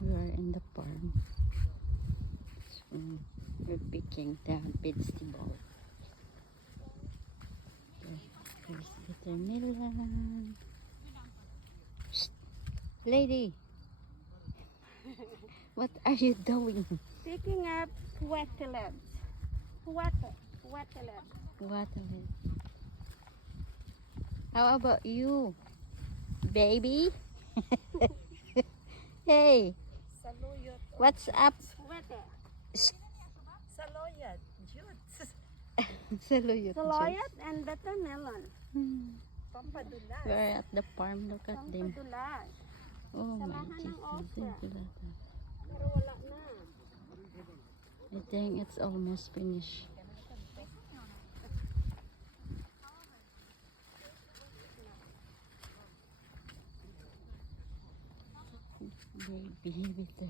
We are in the farm. So, we're picking the vegetable. There's watermelon. Shh. Lady, what are you doing? Picking up watermelons. Watermelon. Watermelon. How about you, baby? Hey, Saluyot. what's up? Water. Saloyat, jute. Saluyot. Saluyot and watermelon. Pampadulas. We're at the farm. Look at them. Pampadulas. Oh my Samahan ng okra. Jesus. Pero wala na. I think it's almost finished. Baby, with the